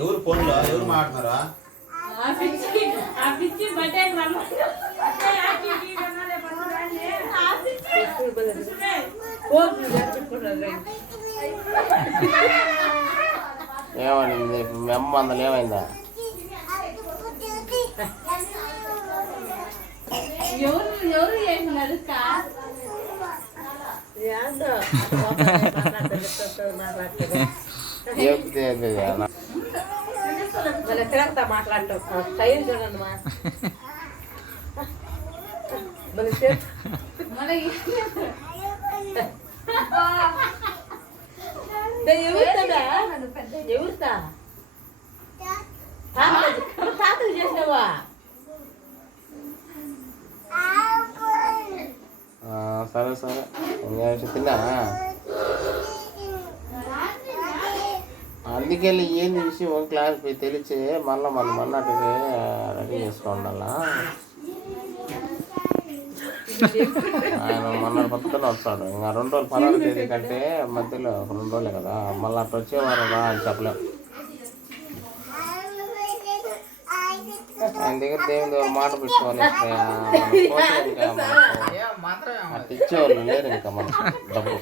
ఎవరు ఫోన్లో ఎవరు మాట్లాడుతున్నారా? ఏమైంది మీ అమ్మ అందలు ఏమైందా? మాట్లాడటం టైం చూడండి మా ఎవరుతా తాతలు చేసినావా? సరే సరే తిన్నా అందుకెళ్ళి ఏంది విషయం క్లాస్ పోయి తెలిసి మళ్ళీ మన్నట్టుగా రెడీ చేసుకోండాలా. ఆయన మొన్న పొద్దున వస్తాడు. ఇంకా 2 రోజులు 16వ తేదీ కంటే మధ్యలో 2 రోజులే కదా, మళ్ళీ అట్లా వచ్చేవారు రా అని చెప్పలేము. ఆయన దగ్గర దేవుని మాట పెట్టుకోవాలి. అట్లా ఇచ్చేవాళ్ళు లేరు ఇంకా మనకు డబ్బు.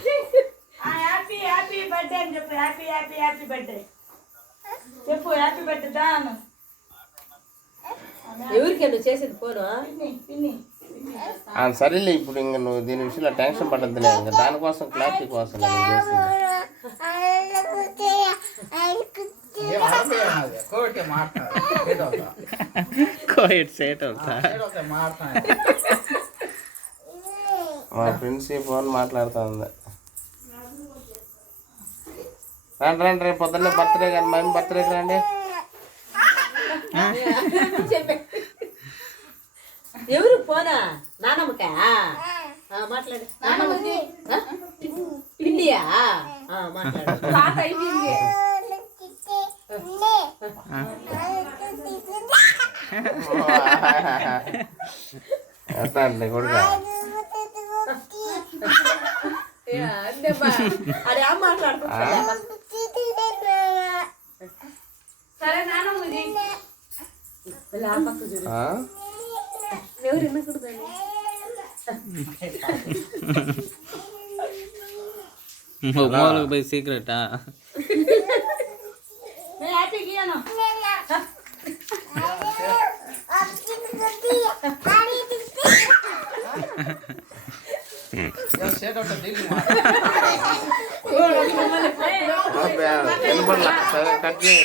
ఎవరికి నువ్వు చేసేది ఫోను? సరేలే, ఇప్పుడు ఇంక నువ్వు దీని విషయంలో టెన్షన్ పడద్దు లేదు. ఇంకా దానికోసం క్లారిటీ కోసం నేను చేసింది. మా ఫ్రెండ్స్ ఫోన్ మాట్లాడుతుంది. రండి రండి, రేపు పొద్దున్నే బర్త్డే కానీ మేము బర్త్డేకి రండి. ఎవరు పోనా? నానమ్మకా మాట్లాడు. పిండియా మాట్లాడు. ఎట్లా అండి కొడుక? అదే మాట్లాడుతున్నా. సరే నానమ్మది ఎవరు ఎన్నకూడదని మొబైల్ బై సీక్రెటా? కట్ చేయ